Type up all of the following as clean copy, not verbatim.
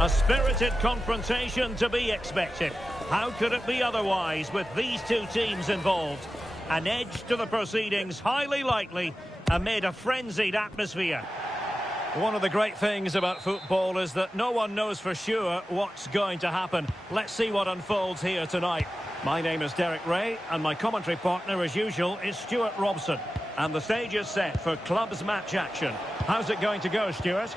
A spirited confrontation to be expected. How could it be otherwise with these two teams involved? An edge to the proceedings, highly likely, amid a frenzied atmosphere. One of the great things about football is that no one knows for sure what's going to happen. Let's see what unfolds here tonight. My name is Derek Ray, and my commentary partner, as usual, is Stuart Robson. And the stage is set for clubs match action. How's it going to go, Stuart?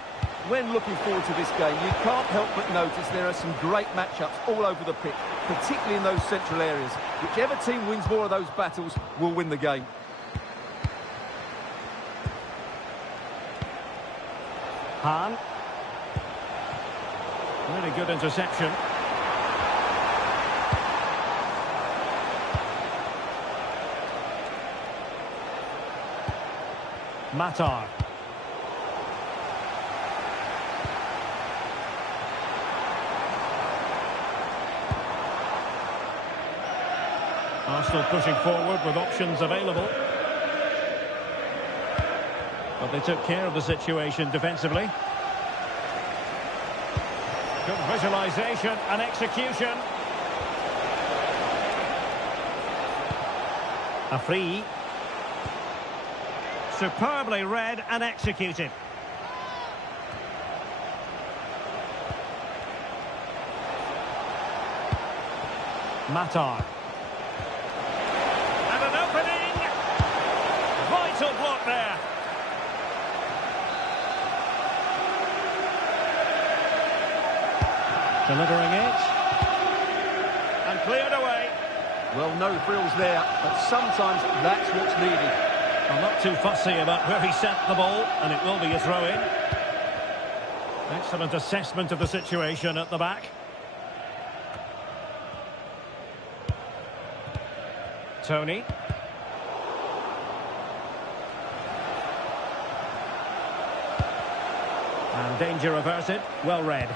When looking forward to this game, you can't help but notice there are some great matchups all over the pitch, particularly in those central areas. Whichever team wins more of those battles will win the game. Hahn. Really good interception. Matar. Arsenal pushing forward with options available. But they took care of the situation defensively. Good visualisation and execution. A free. Superbly read and executed. Matar. And an opening. Vital block there. Delivering it. And cleared away. Well, no frills there, but sometimes that's what's needed. I'm not too fussy about where he sent the ball, and it will be a throw-in. Excellent assessment of the situation at the back. Tony. And danger averted. Well read.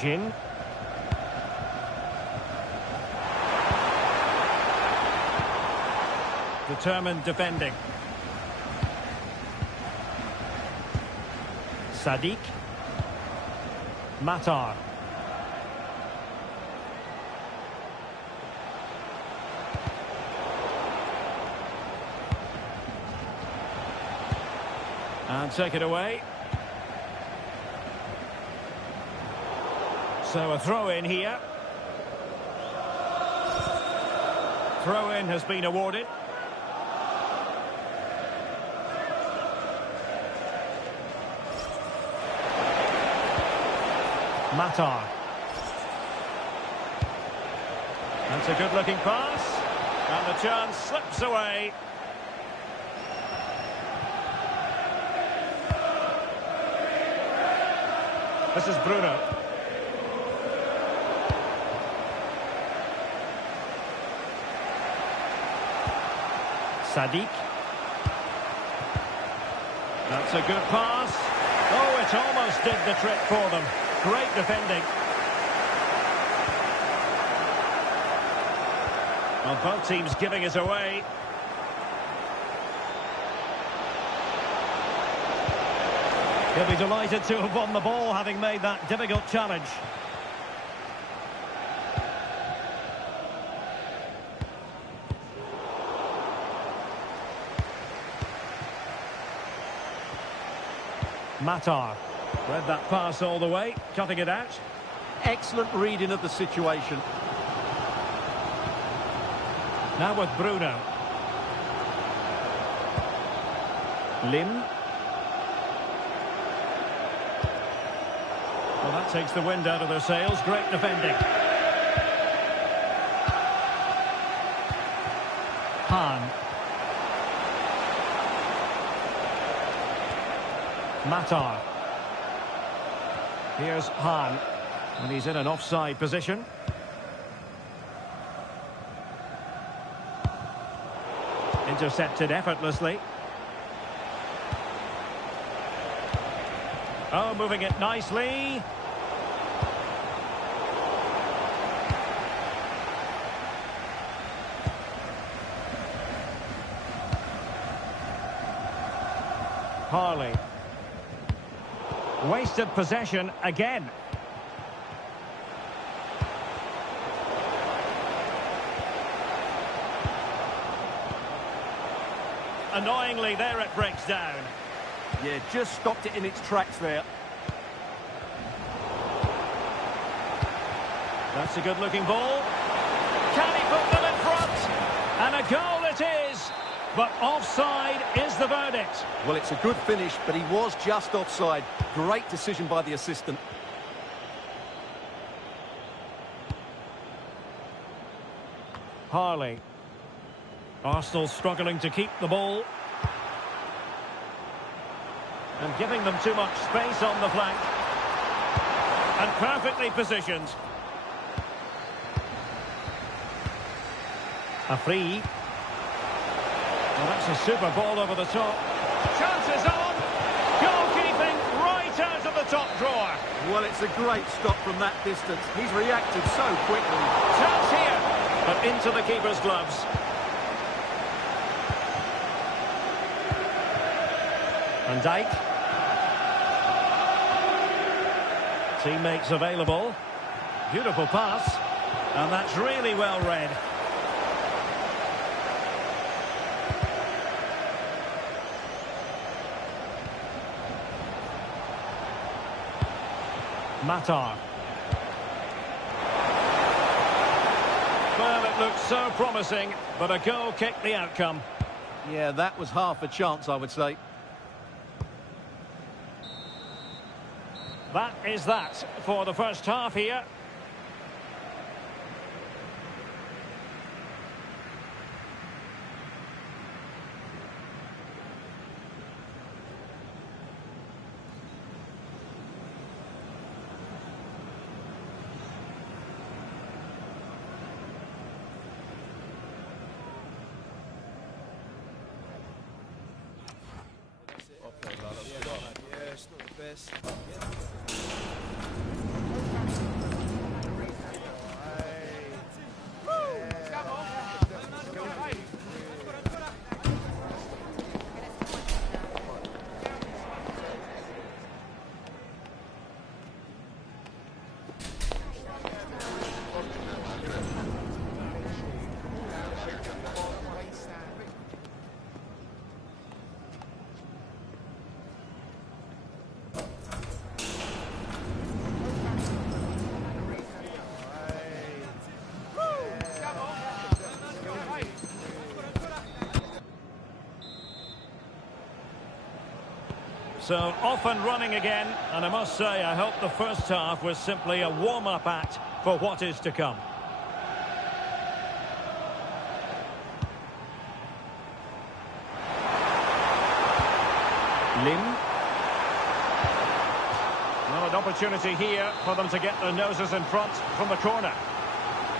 Jin. Determined defending. Sadiq. Matar. And take it away. So a throw-in here. Throw-in has been awarded. Matar. That's a good-looking pass. And the chance slips away. This is Bruno. Sadiq. That's a good pass. Oh, it almost did the trick for them. Great defending. Well, both teams giving it away. He'll be delighted to have won the ball, having made that difficult challenge. Matar. Read that pass all the way, cutting it out. Excellent reading of the situation. Now with Bruno. Lim. Well, that takes the wind out of their sails. Great defending. Hahn. Matar. Here's Hahn. And he's in an offside position. Intercepted effortlessly. Oh, moving it nicely. Harley. Wasted possession again. Annoyingly, there it breaks down. Yeah, just stopped it in its tracks there. That's a good-looking ball. Can he put them in front? And a goal it is. But offside is the verdict. Well, it's a good finish, but he was just offside. Great decision by the assistant. Harley. Arsenal struggling to keep the ball. And giving them too much space on the flank. And perfectly positioned. A free. Well, that's a super ball over the top. Chances on. Goalkeeping right out of the top drawer. Well, it's a great stop from that distance. He's reacted so quickly. Chance here. But into the keeper's gloves. Van Dijk. Teammates available. Beautiful pass. And that's really well read. Matar. Well, it looked so promising, but a goal kicked the outcome. Yeah, that was half a chance, I would say. That is that for the first half here. Yeah, it's not the best. So off and running again, and I must say I hope the first half was simply a warm-up act for what is to come. Lim. Well, an opportunity here for them to get their noses in front from the corner.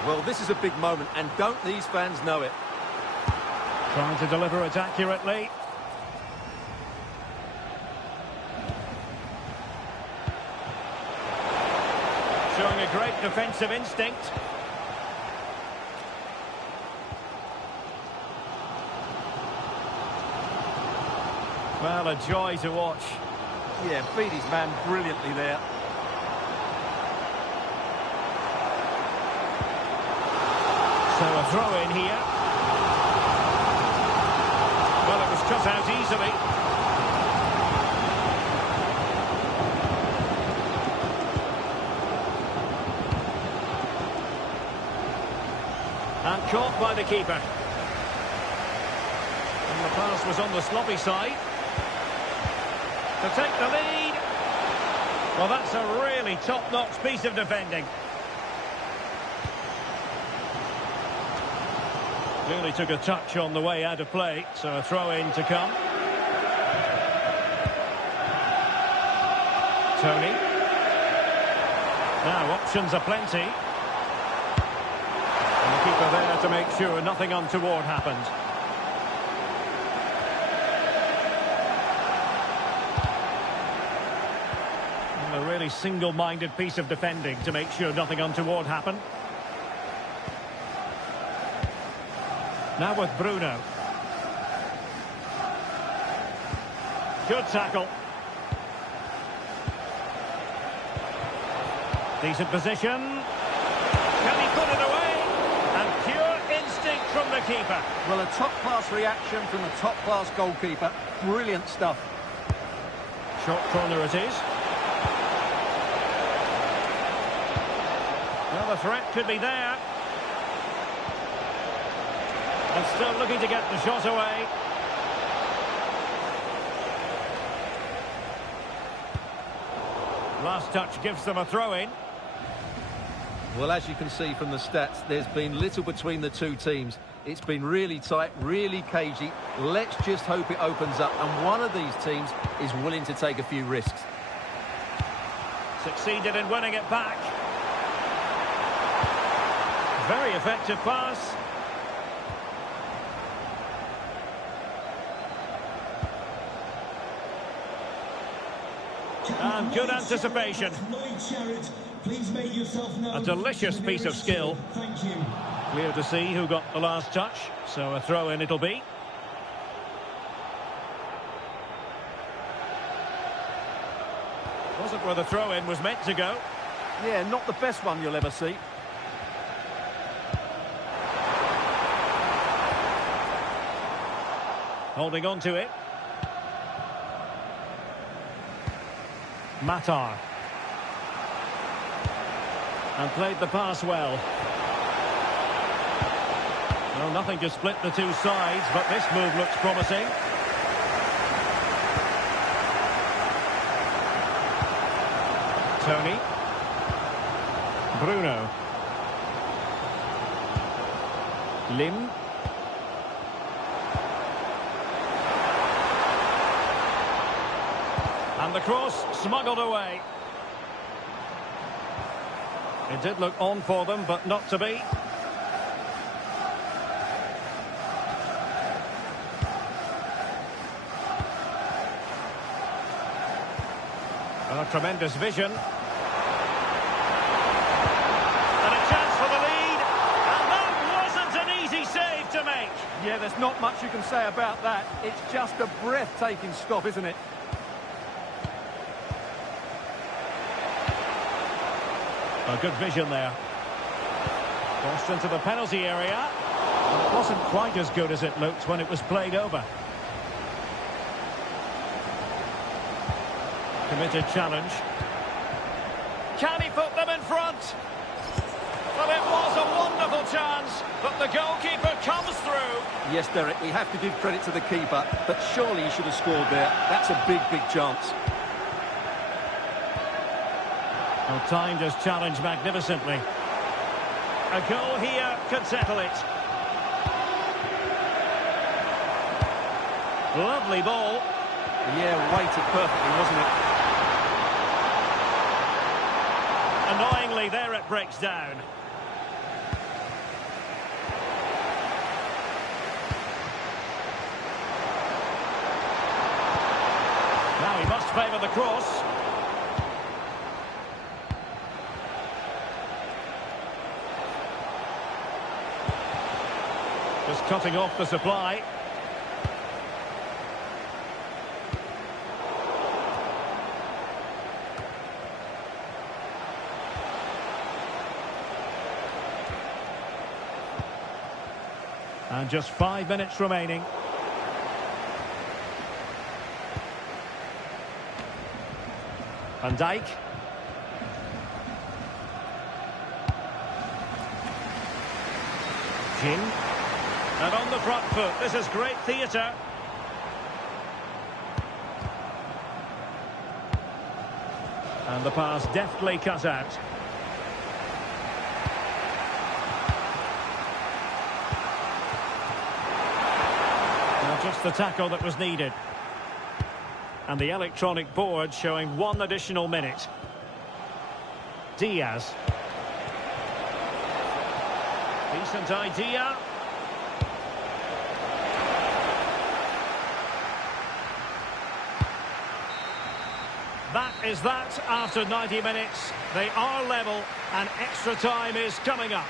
Well, this is a big moment, and don't these fans know it? Trying to deliver it accurately. Showing a great defensive instinct. Well, a joy to watch. Yeah, beat his man brilliantly there. So a throw in here. Well, it was cut out easily. And caught by the keeper. And the pass was on the sloppy side. To take the lead. Well, that's a really top-notch piece of defending. Really took a touch on the way out of play, so a throw-in to come. Tony. Now, options are plenty. And the keeper there to make sure nothing untoward happened. And a really single-minded piece of defending to make sure nothing untoward happened. Now with Bruno. Good tackle. Decent position. Can he put it away? And pure instinct from the keeper. Well, a top-class reaction from the top-class goalkeeper. Brilliant stuff. Short corner it is. Well, the threat could be there. And still looking to get the shot away. Last touch gives them a throw-in. Well, as you can see from the stats, there's been little between the two teams. It's been really tight, really cagey. Let's just hope it opens up, and one of these teams is willing to take a few risks. Succeeded in winning it back. Very effective pass. And good anticipation. A delicious piece of skill. Clear to see who got the last touch, so a throw-in it'll be. Wasn't where the throw-in was meant to go. Yeah, not the best one you'll ever see. Holding on to it. Matar. And played the pass well. Well, nothing to split the two sides, but this move looks promising. Tony. Bruno. Lim. And the cross smuggled away. It did look on for them, but not to be. A tremendous vision. And a chance for the lead. And that wasn't an easy save to make. Yeah, there's not much you can say about that. It's just a breathtaking stop, isn't it? A good vision there. Crossed into the penalty area. It wasn't quite as good as it looked when it was played over. Committed challenge. Can he put them in front? Well, it was a wonderful chance, but the goalkeeper comes through. Yes, Derek, we have to give credit to the keeper, but surely he should have scored there. That's a big, big chance. Well, timed his challenge magnificently. A goal here could settle it. Lovely ball. Yeah, weighted perfectly, wasn't it? Annoyingly, there it breaks down. Now he must favour the cross. Just cutting off the supply. And just 5 minutes remaining. Van Dijk. Jin. And on the front foot, this is great theatre. And the pass deftly cut out. Now just the tackle that was needed. And the electronic board showing 1 additional minute. Diaz. Decent idea. That is that after 90 minutes. They are level and extra time is coming up.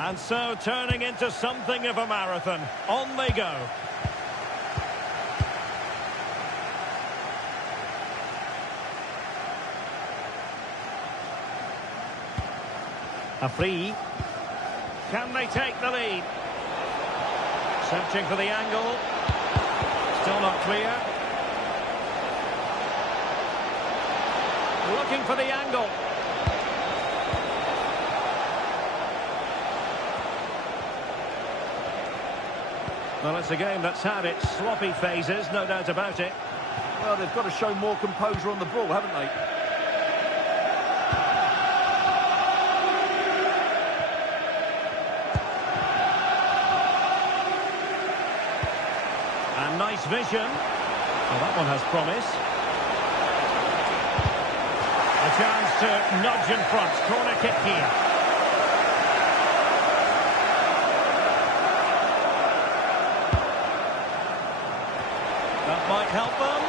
And so turning into something of a marathon. On they go. A free. Can they take the lead? Searching for the angle. Still not clear. Looking for the angle. Well, it's a game that's had its sloppy phases, no doubt about it. Well, they've got to show more composure on the ball, haven't they? And nice vision. Well, that one has promise. A chance to nudge in front. Corner kick here. That might help them.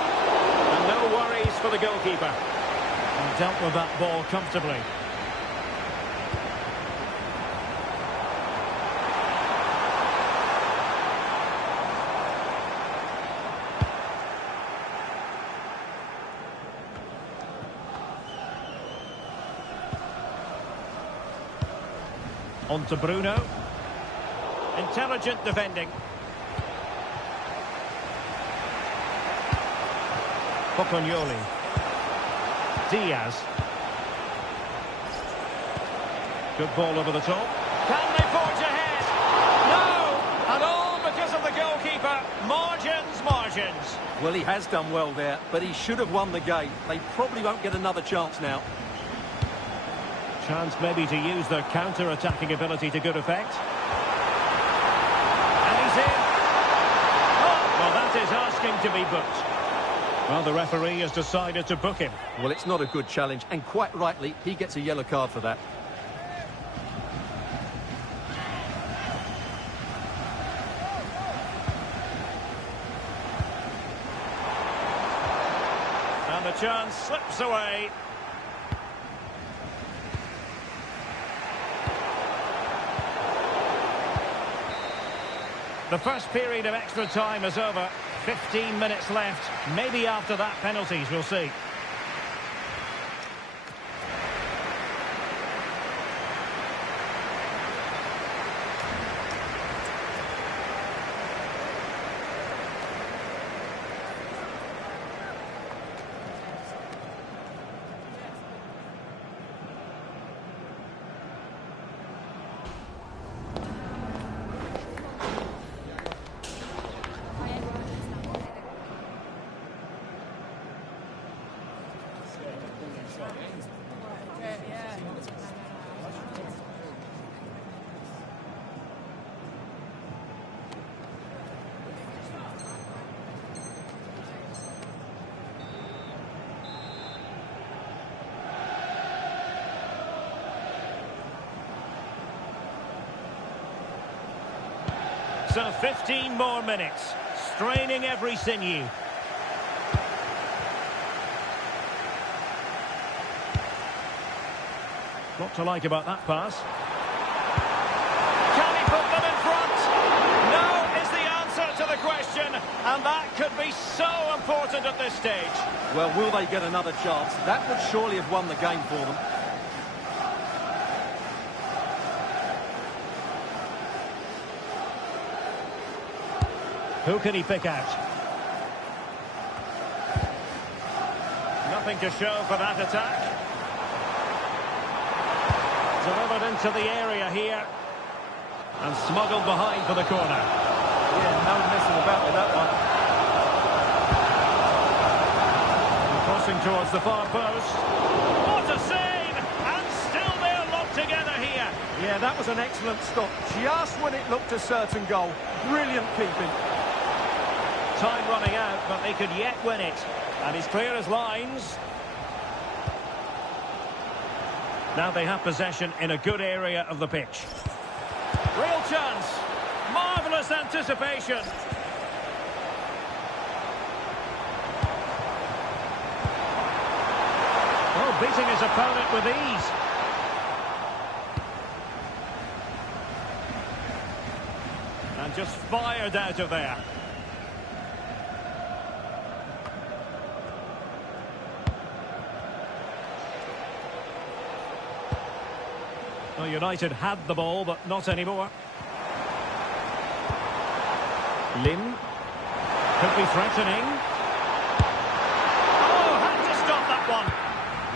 And no worries for the goalkeeper. And dealt with that ball comfortably. On to Bruno. Intelligent defending. Pocognoli. Diaz. Good ball over the top. Can they forge ahead? No! And all because of the goalkeeper. Margins. Well, he has done well there, but he should have won the game. They probably won't get another chance now. Chance maybe to use their counter-attacking ability to good effect. And he's in. Oh, well, that is asking to be booked. Well, the referee has decided to book him. Well, it's not a good challenge, and quite rightly, he gets a yellow card for that. And the chance slips away. The first period of extra time is over. 15 minutes left. Maybe after that, penalties, we'll see. So 15 more minutes, straining every sinew. What to like about that pass? Can he put them in front? No is the answer to the question, and that could be so important at this stage. Well, will they get another chance? That would surely have won the game for them. Who can he pick out? Nothing to show for that attack. Delivered into the area here. And smuggled behind for the corner. Yeah, no messing about with that one. And crossing towards the far post. What a save! And still they're locked together here. Yeah, that was an excellent stop. Just when it looked a certain goal. Brilliant keeping. Time running out, but they could yet win it. And he's clear as lines. Now they have possession in a good area of the pitch. Real chance. Marvellous anticipation. Oh, beating his opponent with ease. And just fired out of there. Well, United had the ball, but not anymore. Lim. Could be threatening. Oh, had to stop that one.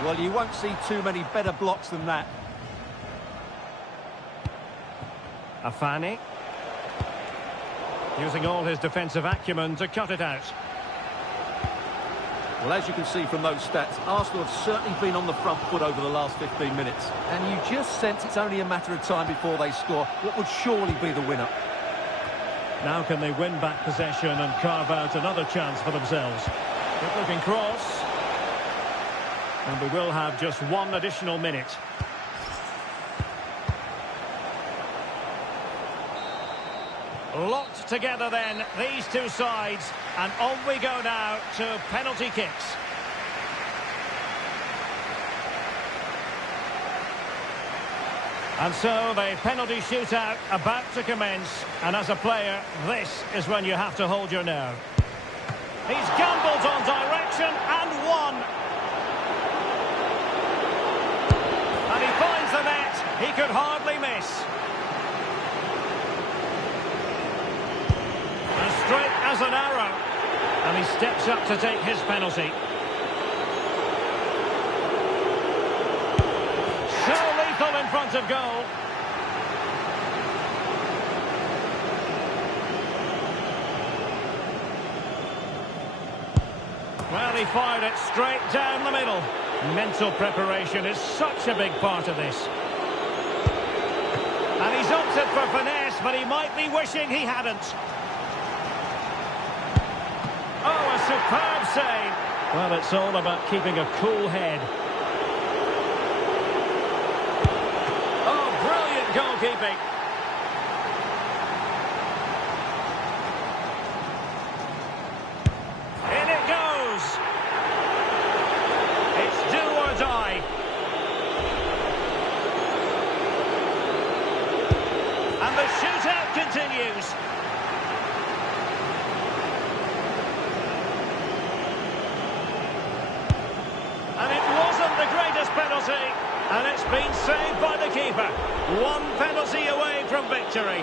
Well, you won't see too many better blocks than that. Afani. Using all his defensive acumen to cut it out. Well, as you can see from those stats, Arsenal have certainly been on the front foot over the last 15 minutes. And you just sense it's only a matter of time before they score what would surely be the winner. Now can they win back possession and carve out another chance for themselves? Good looking cross. And we will have just one additional minute. Locked together then, these two sides, and on we go now to penalty kicks. And so the penalty shootout about to commence, and as a player, this is when you have to hold your nerve. He's gambled on direction and won. And he finds the net, he could hardly miss. Straight as an arrow, and he steps up to take his penalty. So lethal in front of goal. Well, he fired it straight down the middle. Mental preparation is such a big part of this. And he's opted for finesse, but he might be wishing he hadn't. Oh, a superb save. Well, it's all about keeping a cool head. Oh, brilliant goalkeeping. In it goes. It's do or die. And the shootout continues. Penalty, and it's been saved by the keeper. One penalty away from victory.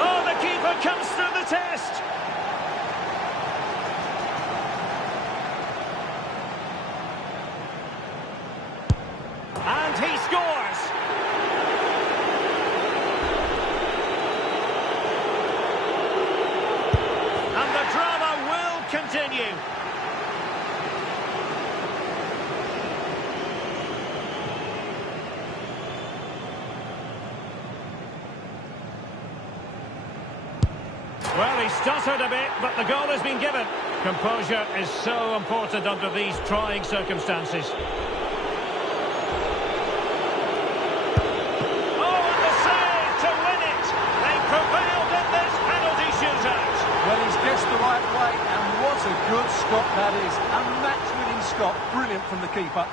Oh, the keeper comes through the test. And he scores. And the drama will continue. Well, he stuttered a bit, but the goal has been given. Composure is so important under these trying circumstances. Oh, and the save to win it! They prevailed in this penalty shootout. Well, he's guessed the right way, and what a good stop that is. A match-winning stop, brilliant from the keeper.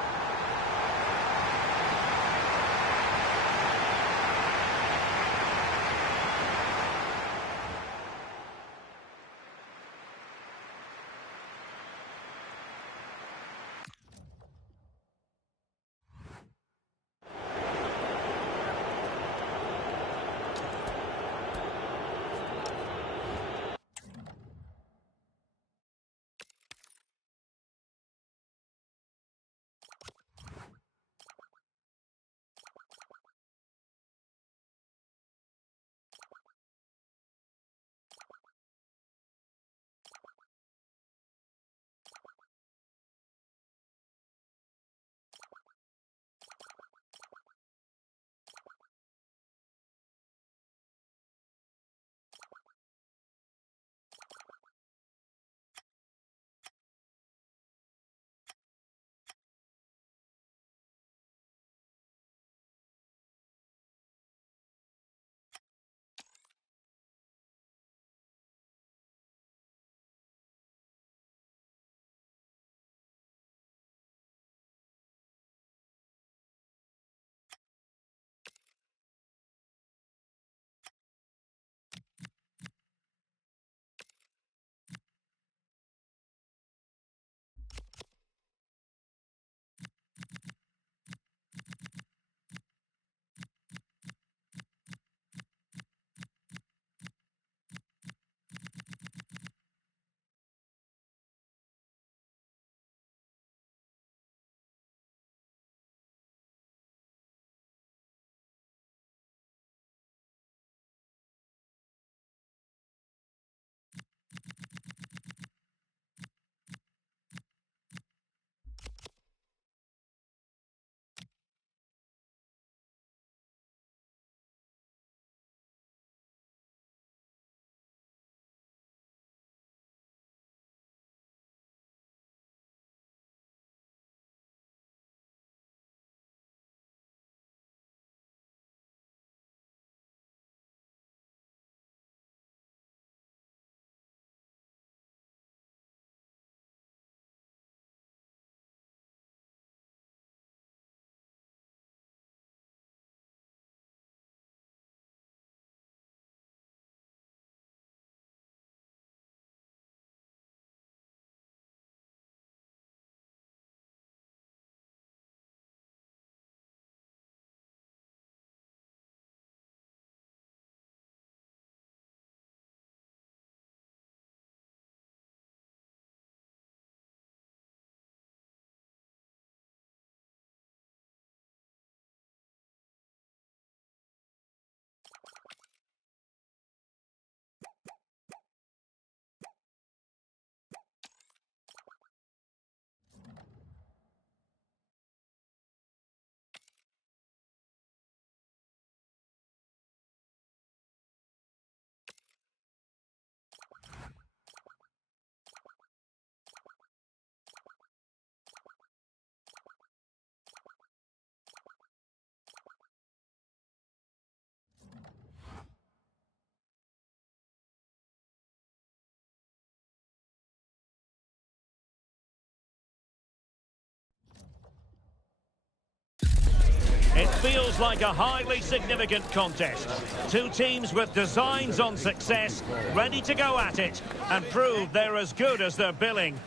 feels like a highly significant contest. Two teams with designs on success, ready to go at it and prove they're as good as their billing.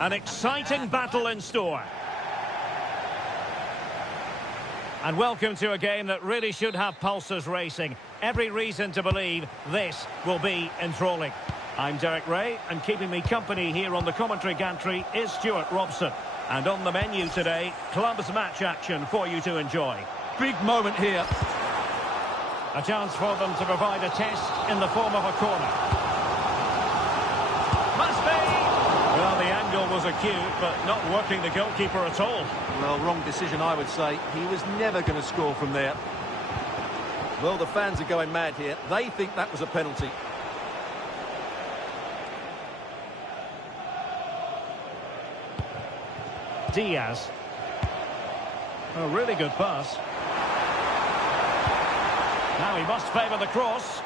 An exciting battle in store. And welcome to a game that really should have pulses racing. Every reason to believe this will be enthralling. I'm Derek Ray, and keeping me company here on the commentary gantry is Stuart Robson. And on the menu today, clubs match action for you to enjoy. Big moment here. A chance for them to provide a test in the form of a corner. Must be! Well, the angle was acute, but not working the goalkeeper at all. Well, wrong decision, I would say. He was never going to score from there. Well, the fans are going mad here. They think that was a penalty. Diaz. A really good pass. Now he must favour the cross.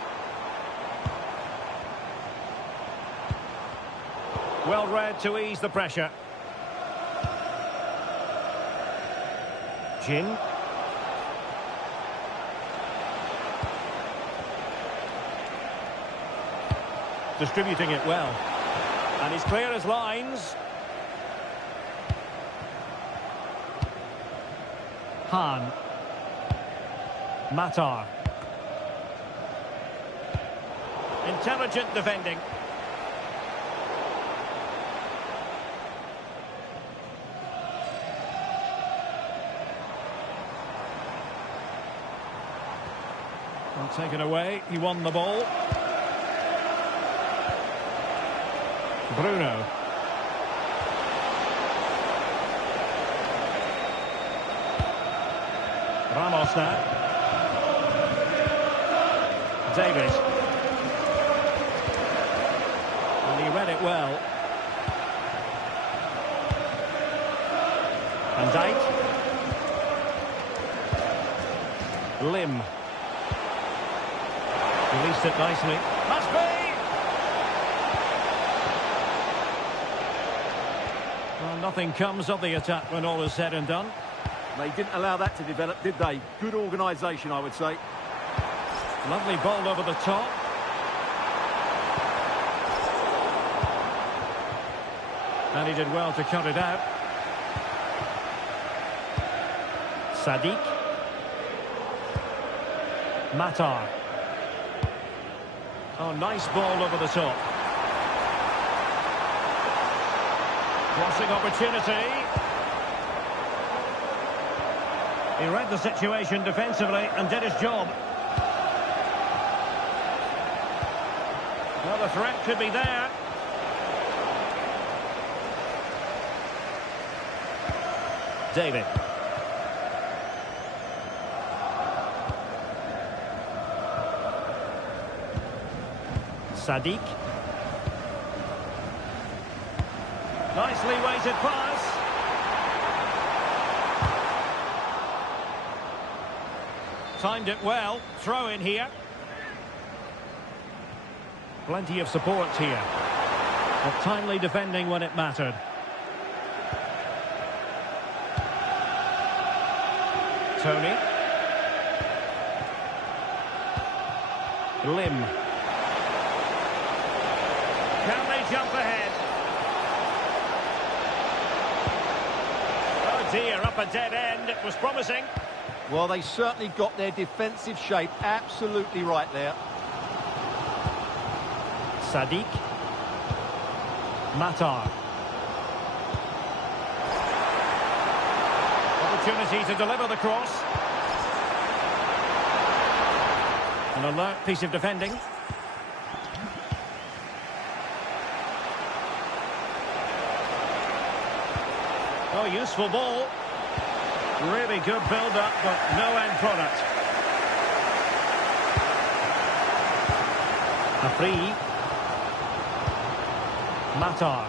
Well read to ease the pressure. Jin. Distributing it well. And he's clear as lines. Han. Matar. Intelligent defending. Well, taken away. He won the ball. Bruno. Ramos now. David. And he read it well. Van Dijk. Lim. Released it nicely. Must be! Well, nothing comes of the attack when all is said and done. They didn't allow that to develop, did they? Good organisation, I would say. Lovely ball over the top. And he did well to cut it out. Sadiq. Matar. Oh, nice ball over the top. Crossing opportunity. He read the situation defensively and did his job. Well, the threat could be there. David. Sadiq. Nicely weighted pass. Timed it well. Throw in here. Plenty of support here. But timely defending when it mattered. Tony. Lim. Can they jump ahead? Oh dear, up a dead end. It was promising. Well, they certainly got their defensive shape absolutely right there. Sadiq. Matar. Opportunity to deliver the cross. An alert piece of defending. Oh, useful ball. Really good build-up, but no end product. Afri. Matar.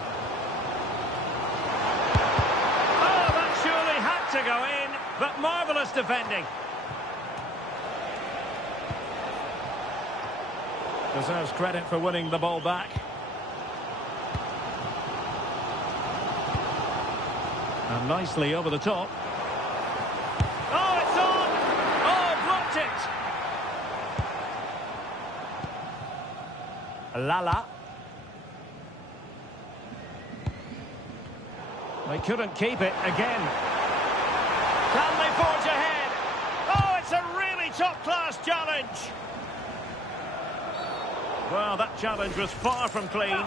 Oh, that surely had to go in, but marvellous defending. Deserves credit for winning the ball back. And nicely over the top. Oh, it's on! Lala. They couldn't keep it again. Can they forge ahead? Oh, it's a really top-class challenge. Well, that challenge was far from clean.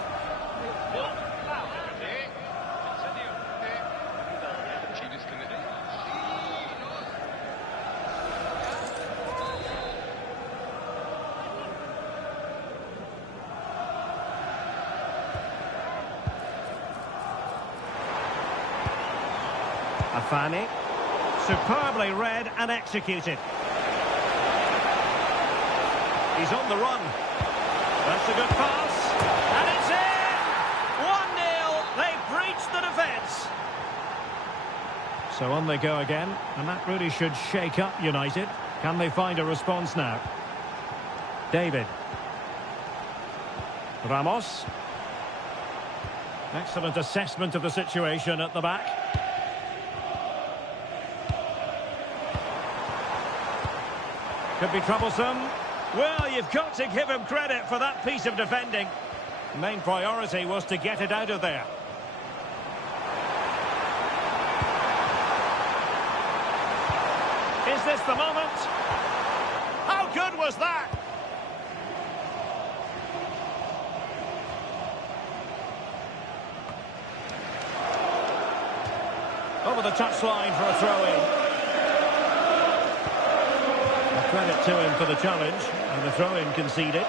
Afani. Superbly read and executed. He's on the run. That's a good pass. And it's in! 1-0. They've breached the defence. So on they go again. And that really should shake up United. Can they find a response now? David. Ramos. Excellent assessment of the situation at the back. Could be troublesome. Well, you've got to give him credit for that piece of defending. The main priority was to get it out of there. Is this the moment? How good was that? Over the touchline for a throw-in. Credit to him for the challenge, and the throw-in conceded.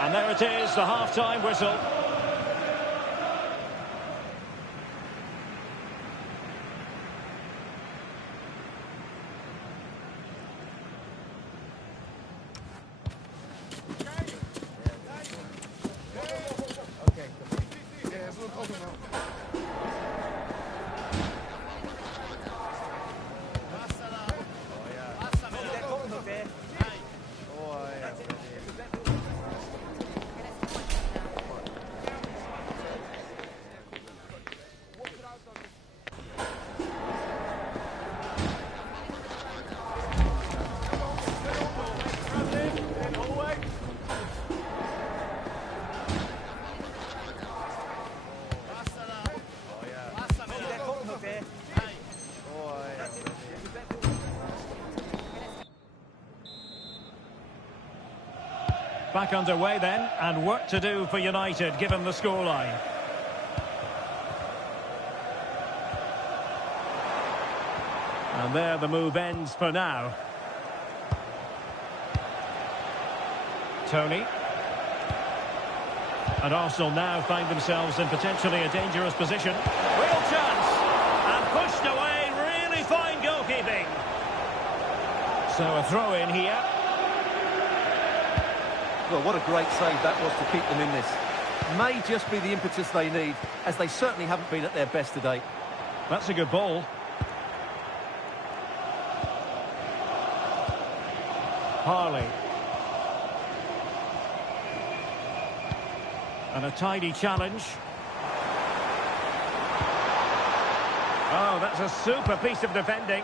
And there it is, the half-time whistle. Back underway then, and work to do for United, given the scoreline. And there the move ends for now. Tony. And Arsenal now find themselves in potentially a dangerous position. Real chance! And pushed away, really fine goalkeeping. So a throw-in here. Well, what a great save that was to keep them in this. May just be the impetus they need, as they certainly haven't been at their best today. That's a good ball. Harley. And a tidy challenge. Oh, that's a super piece of defending.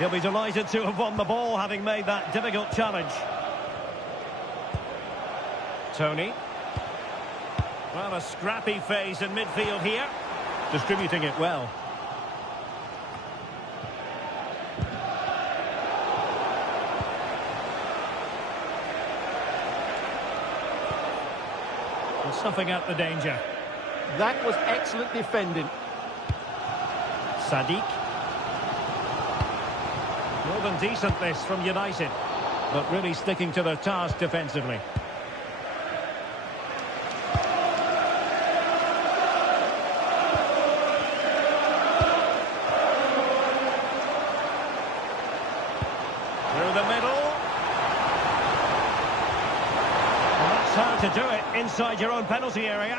He'll be delighted to have won the ball, having made that difficult challenge. Tony. Well, a scrappy phase in midfield here. Distributing it well. And snuffing out the danger. That was excellent defending. Sadiq. More than decent this from United, but really sticking to their task defensively. Through the middle. And that's how to do it inside your own penalty area.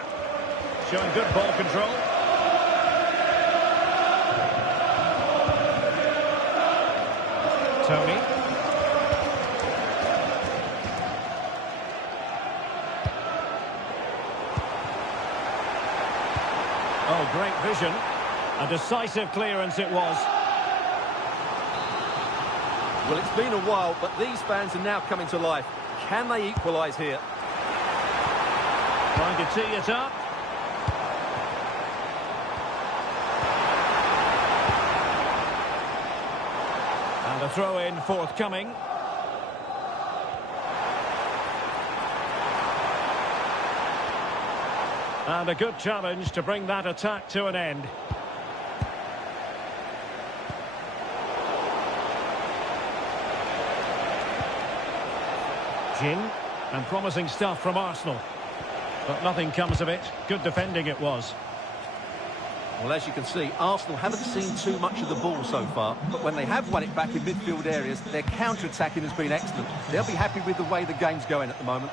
Showing good ball control. Tony. Oh, great vision. A decisive clearance it was. Well, it's been a while, but these fans are now coming to life. Can they equalise here? Trying to tee it up. And a throw-in forthcoming. And a good challenge to bring that attack to an end. And promising stuff from Arsenal. But nothing comes of it. Good defending it was. Well, as you can see, Arsenal haven't seen too much of the ball so far, but when they have won it back in midfield areas, their counter-attacking has been excellent. They'll be happy with the way the game's going at the moment.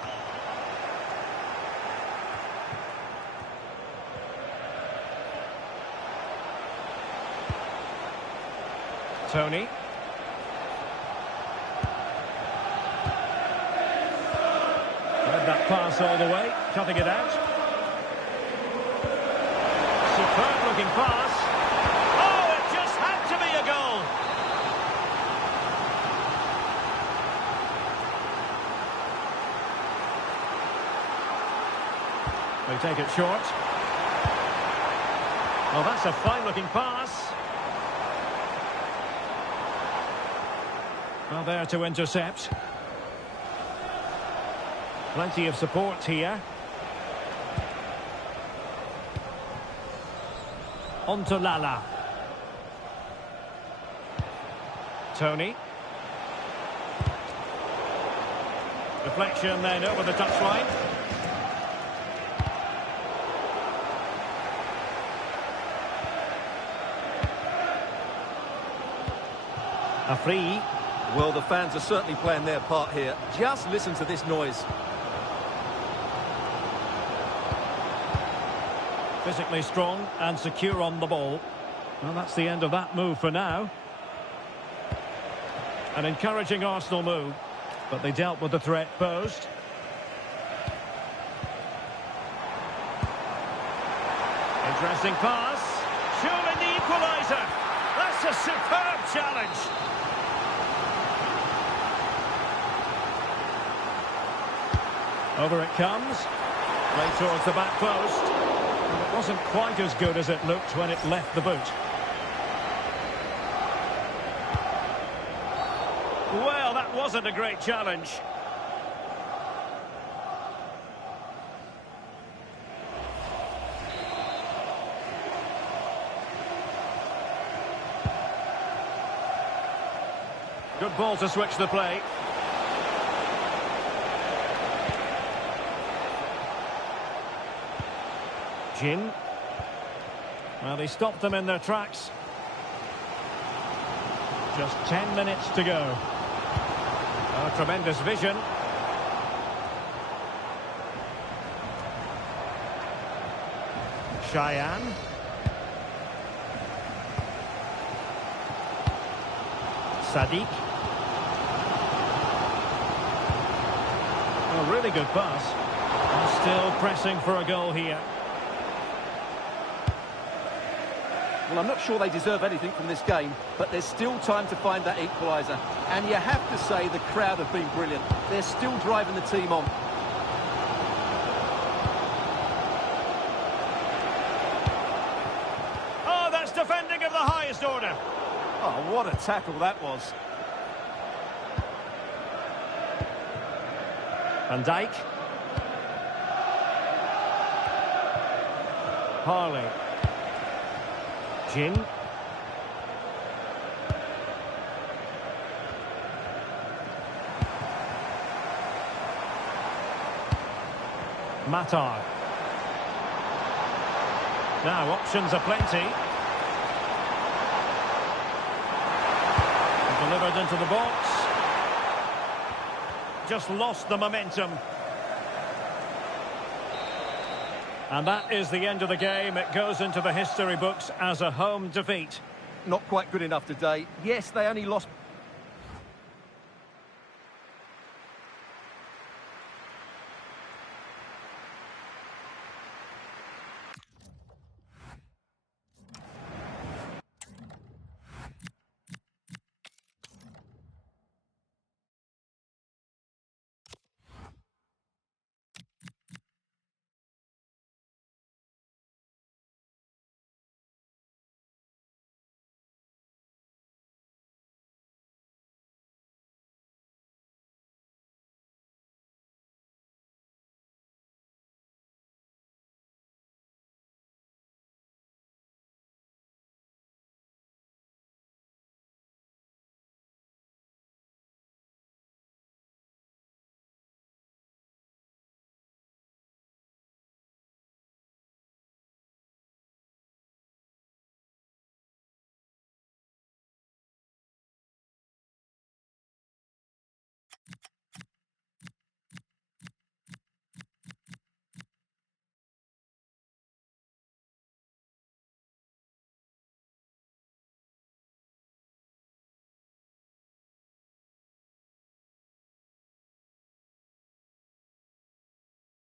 Tony. Read that pass all the way, cutting it out. Superb looking pass. Oh, it just had to be a goal. They take it short. Oh, that's a fine looking pass. Well, there to intercept. Plenty of support here. On to Lala. Tony. Deflection then over the touchline. A free. Well, the fans are certainly playing their part here. Just listen to this noise. Physically strong and secure on the ball. Well, that's the end of that move for now. An encouraging Arsenal move, but they dealt with the threat posed. Interesting pass. Surely the equaliser. That's a superb challenge. Over it comes. Play towards the back post. And it wasn't quite as good as it looked when it left the boot. Well, that wasn't a great challenge. Good ball to switch the play. Jin. Well, they stopped them in their tracks. Just 10 minutes to go. Oh, tremendous vision. Cheyenne. Sadiq. Oh, really good pass. And still pressing for a goal here. Well, I'm not sure they deserve anything from this game, but there's still time to find that equaliser. And you have to say the crowd have been brilliant. They're still driving the team on. Oh, that's defending of the highest order. Oh, what a tackle that was. Van Dijk. Harley. Jin. Matar. Now options are plenty. Delivered into the box. Just lost the momentum. And that is the end of the game. It goes into the history books as a home defeat. Not quite good enough today. Yes, they only lost